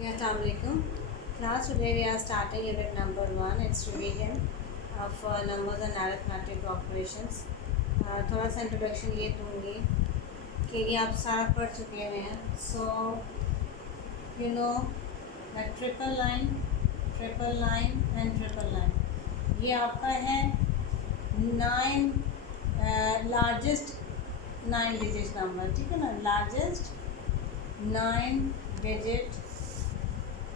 Yeah, Assalamu alaikum. Class, today we are starting unit number 1. It's revision of numbers and arithmetic operations. थोड़ा सा introduction ये दूँगी कि ये आप सारा पढ़ चुके हुए हैं. So you know that triple line and triple line. ये आपका है 9 लार्जेस्ट 9 डिजिट नंबर, ठीक है ना. लार्जेस्ट 9 डिजिट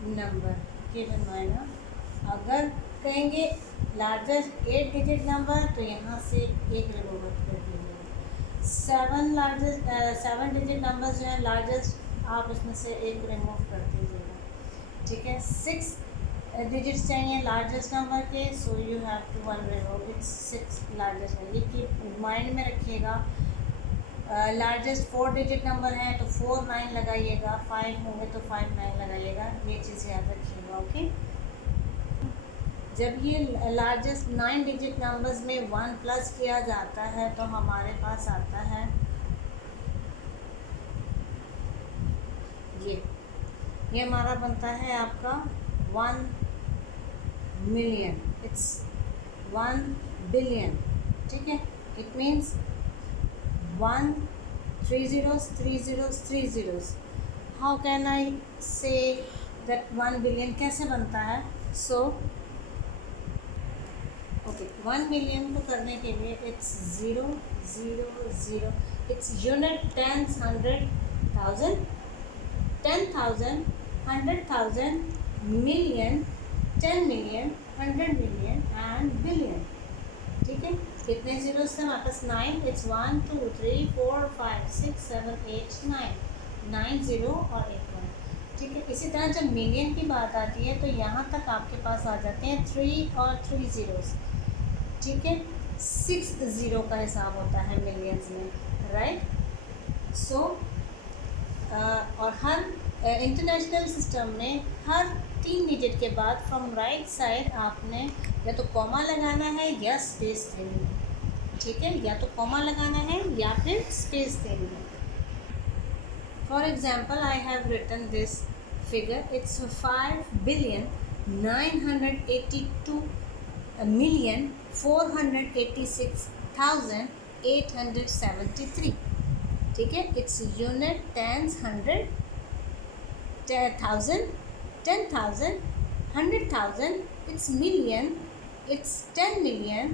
नंबर ये बनवाएगा. अगर कहेंगे लार्जेस्ट 8 डिजिट नंबर तो यहाँ से एक रिमूव कर दीजिएगा. 7 डिजिट नंबर्स जो है लार्जेस्ट, आप उसमें से एक रिमूव कर दीजिएगा, ठीक है. 6 डिजिट्स चाहिए लार्जेस्ट नंबर के, so you have to 1 remove. It's 6 largest है. ये कीप माइंड में रखिएगा. लार्जेस्ट 4 डिजिट नंबर है तो 4 9 लगाइएगा. 5 होंगे तो 5 9 लगाइएगा. ये चीज़ याद रखिएगा, ओके. जब ये लार्जेस्ट 9 डिजिट नंबर्स में 1 प्लस किया जाता है तो हमारे पास आता है ये हमारा बनता है आपका 1 मिलियन. इट्स 1 बिलियन, ठीक है. It means 1 3 zeros 3 zeros 3 zeros. How can I say that 1 billion कैसे बनता है? So okay, 1 million को करने के लिए it's 0 0 0. It's unit, tens, 100,000, 10,000, 100,000, million, 10 million, 100 million and billion, ठीक है. कितने जीरो से हमारे पास 9. इट्स 1 2 3 4 5 6 7 8 9 जीरो और 1 1, ठीक है. इसी तरह जब मिलियन की बात आती है तो यहाँ तक आपके पास आ जाते हैं 3 और 3 ज़ीरोस, ठीक है. 6 ज़ीरो का हिसाब होता है मिलियंस में, राइट. सो और हर इंटरनेशनल सिस्टम में हर 3 डिजिट के बाद फ्रॉम राइट साइड आपने या तो कॉमा लगाना है या स्पेस देनी है, ठीक है. या तो कॉमा लगाना है या फिर स्पेस देनी है. For example I have written this figure. It's 5 billion 982 million 486,873, ठीक है. It's unit, tens, 100, 10,000, 10,000, 100,000. It's million, it's 10 million,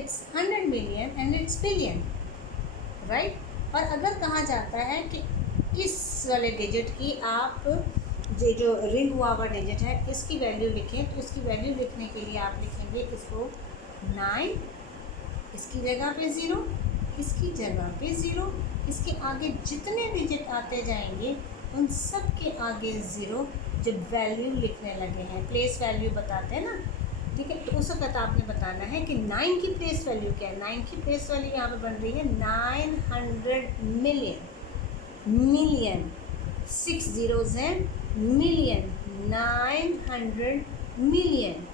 it's 100 million and it's billion, right. और अगर कहा जाता है कि इस वाले डिजिट की आप जो रिंग हुआ हुआ डिजिट है इसकी वैल्यू लिखें, तो इसकी वैल्यू लिखने के लिए आप लिखेंगे इसको 9, इसकी जगह पे 0, इसकी जगह पे 0. इसके आगे जितने डिजिट आते जाएंगे उन सब के आगे 0. जब वैल्यू लिखने लगे हैं, प्लेस वैल्यू बताते हैं ना, ठीक है. तो उस वक्त आपने बताना है कि 9 की प्लेस वैल्यू क्या है. 9 की प्लेस वैल्यू यहाँ पे बन रही है 900 मिलियन. मिलियन 6 ज़ीरोज़ हैं, मिलियन 900 मिलियन,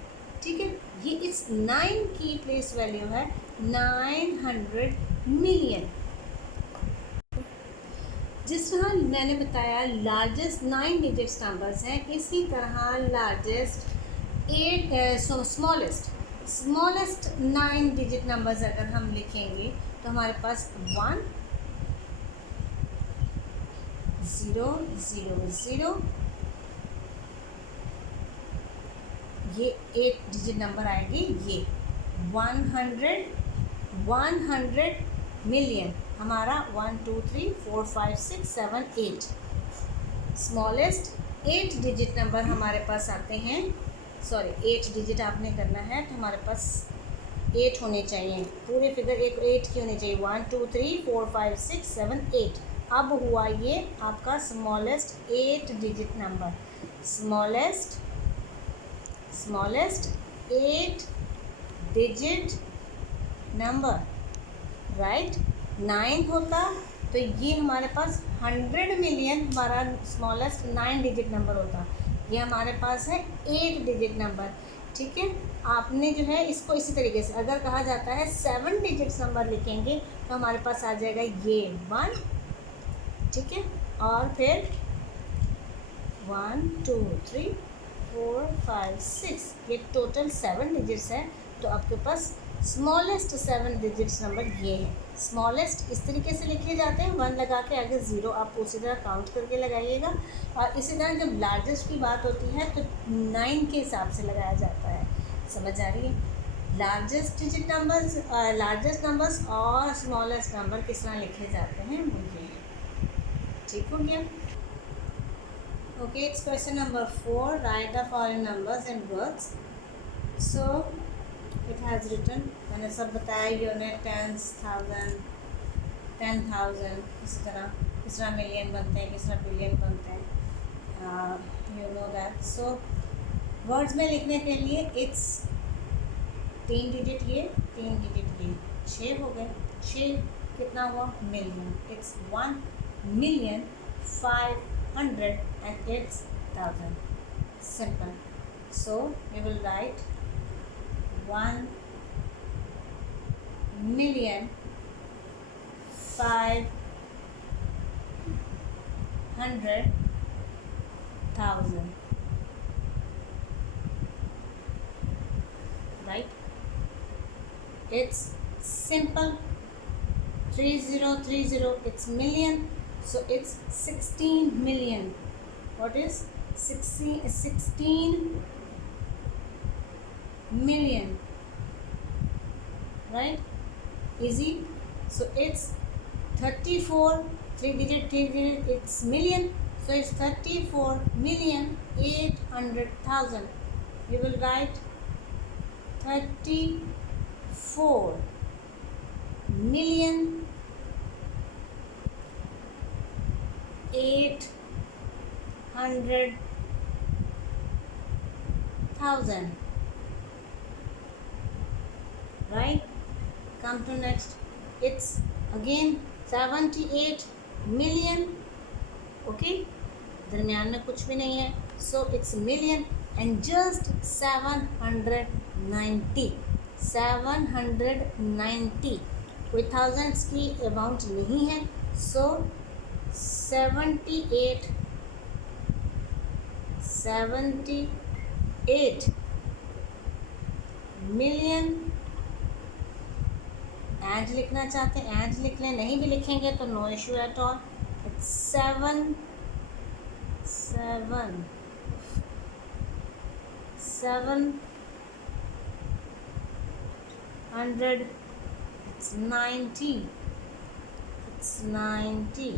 ठीक है. ये इस 9 की प्लेस वैल्यू है 900 मिलियन. जिस तरह मैंने बताया लार्जेस्ट 9 डिजिट्स नंबर्स हैं, इसी तरह लार्जेस्ट 8 स्मॉलेस्ट 9 डिजिट नंबर्स अगर हम लिखेंगे तो हमारे पास 1 0 0 0, ये 8 डिजिट नंबर आएंगे. ये 100 मिलियन हमारा 1 2 3 4 5 6 7 8. स्मॉलेस्ट 8 डिजिट नंबर हमारे पास आते हैं. 8 डिजिट आपने करना है तो हमारे पास 8 होने चाहिए. पूरे फिगर एक 8 की होनी चाहिए. 1 2 3 4 5 6 7 8. अब हुआ ये आपका smallest 8 digit number. Smallest 8 digit number, right. 9 होता तो ये हमारे पास 100 मिलियन हमारा स्मॉलेस्ट 9 डिजिट नंबर होता. ये हमारे पास है 8 डिजिट नंबर, ठीक है. आपने जो है इसको इसी तरीके से अगर कहा जाता है 7 डिजिट्स नंबर लिखेंगे तो हमारे पास आ जाएगा ये 1, ठीक है. और फिर 1 2 3 4 5 6, ये टोटल 7 डिजिट्स है। तो आपके पास स्मॉलेस्ट 7 डिजिट्स नंबर ये है। स्मॉलेस्ट इस तरीके से लिखे जाते हैं, 1 लगा के आगे 0 आप उसी तरह काउंट करके लगाइएगा। और इसी तरह जब लार्जेस्ट की बात होती है तो 9 के हिसाब से लगाया जाता है। समझ आ रही है? Largest digit numbers, largest numbers और स्मॉलेस्ट नंबर किस तरह लिखे जाते हैं वो ये है। ठीक हो गया? Okay, it's question number 4. Write the following numbers and words. So it has written, मैंने सब बताया, यूनिट, टेंस, थाउजेंड, 10,000, इस तरह मिलियन बनते हैं, किस तरह बिलियन बनते हैं, you know that. So words में लिखने के लिए इट्स 3 डिजिट ये, 3 डिजिट ये, 6 हो गए। 6 कितना हुआ? Million. It's 1,508,000. Simple. So we will write 1,500,000. Right? It's simple. 3030, it's million. So it's 16 million. What is 16 million? Right? Easy. So it's 34, 3 digit, it's million. So it's 34,800,000. You will write 34,800,000. Right? Come to next. It's again 78 million. Okay? दरमियान में कुछ भी नहीं है. So it's million and just 790. 790. कोई thousands की amount नहीं है. So 78 million. एंड लिखना चाहते हैं एंड लिख लें, नहीं भी लिखेंगे तो no issue at all. It's 7 700. It's 90. It's 90.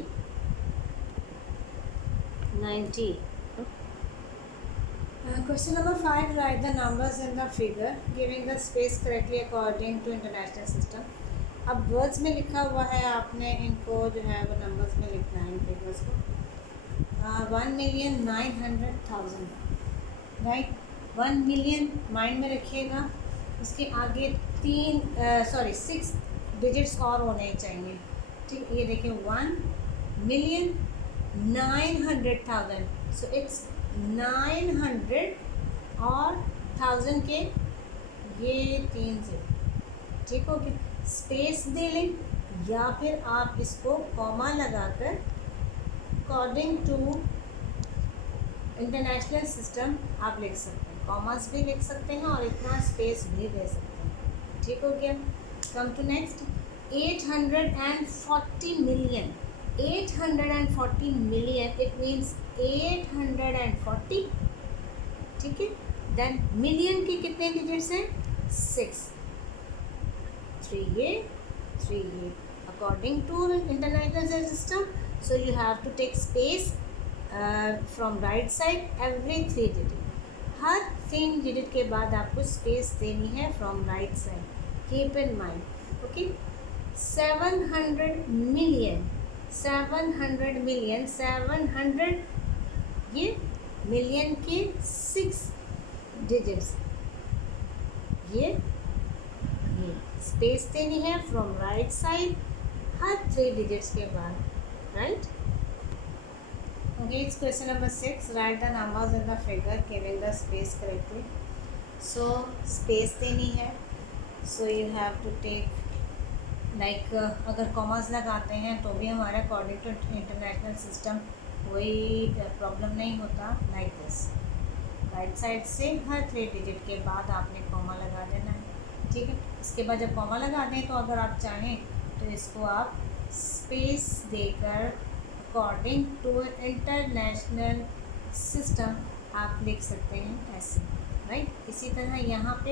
Question number 5. Write the numbers in the figure giving the space correctly according to international system. अब वर्ड्स में लिखा हुआ है, आपने इनको जो है वो नंबर्स में लिखना है, इन फिगर्स को. 1,900,000. राइट? 1 मिलियन माइंड में रखिएगा. इसके आगे 6 डिजिट्स और होने चाहिए. ठीक, ये देखिए 1,900,000. सो इट्स 900 और 1000 के ये 3 से. ठीक हो गया? स्पेस दे लें या फिर आप इसको कॉमा लगाकर अकॉर्डिंग टू इंटरनेशनल सिस्टम आप लिख सकते हैं. कॉमास भी लिख सकते हैं और इतना स्पेस भी दे सकते हैं. ठीक हो गया? Come to next. 840 million. 840 million, it means 840. ठीक है? देन मिलियन के कितने डिजिट्स हैं? 6. 3 ये, 3 ये. According to international system, so you have to take space from right side every 3 digit. हर 3 डिजिट के बाद आपको स्पेस देनी है from right side. Keep in mind. Okay? 700 million. 700 ये मिलियन के 6 डिजिट्स. ये स्पेस देनी है फ्रॉम राइट साइड हर 3 डिजिट्स के बाद. Right? Okay, it's question number 6. Write the numbers in the figure giving the space correctly. So space देनी है. So you have to take like अगर कॉमर्स लगाते हैं तो भी हमारे अकॉर्डिंग टू इंटरनेशनल सिस्टम कोई प्रॉब्लम नहीं होता। लाइक दिस, राइट साइड से हर 3 डिजिट के बाद आपने कॉमा लगा देना है, ठीक है। इसके बाद जब कॉमा लगा दें तो अगर आप चाहें तो इसको आप स्पेस देकर अकॉर्डिंग टू इंटरनेशनल सिस्टम आप लिख सकते हैं ऐसे, राइट। इसी तरह यहाँ पे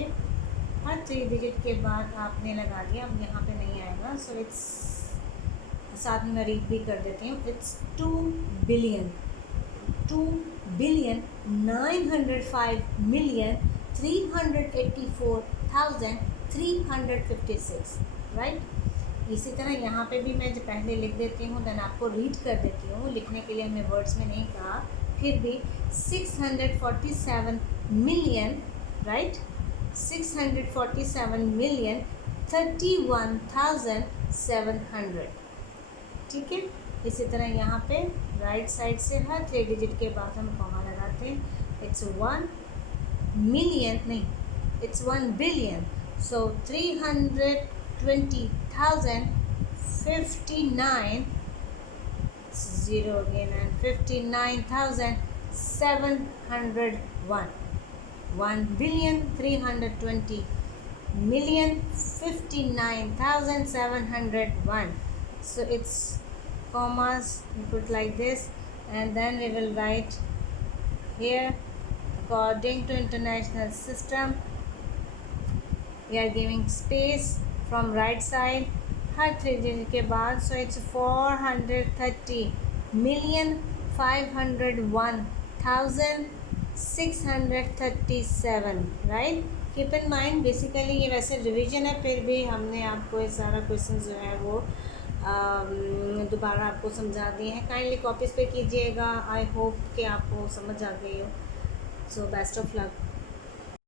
हर 3 डिजिट के बाद आपने लगा दिया, अब यहाँ पे नहीं आएगा। सो इट्स, साथ में रीड भी कर देती हूँ, इट्स 2 बिलियन 905,384,356, राइट। इसी तरह यहाँ पे भी मैं जो पहले लिख देती हूँ, देन आपको रीड कर देती हूँ। लिखने के लिए हमने वर्ड्स में नहीं कहा, फिर भी 647 मिलियन, राइट, 647,31,700, ठीक है। इसी तरह यहाँ पे राइट साइड से हर 3 डिजिट के बाद हम कॉमा लगाते हैं। इट्स 1 मिलियन, नहीं, it's 1 billion. So 320,059 0 again and 59,701, 1,320,059,701. So it's commas, we put like this, and then we will write here according to international system. We are giving space from right side her 3 digit के बाद, so it's 430,501,637, right. Keep in mind, basically ये वैसे revision है, फिर भी हमने आपको ये सारा क्वेश्चन जो है वो दोबारा आपको समझा दिए हैं। काइंडली कॉपीज़ पे कीजिएगा। आई होप कि आपको समझ आ गई हो। So best of luck.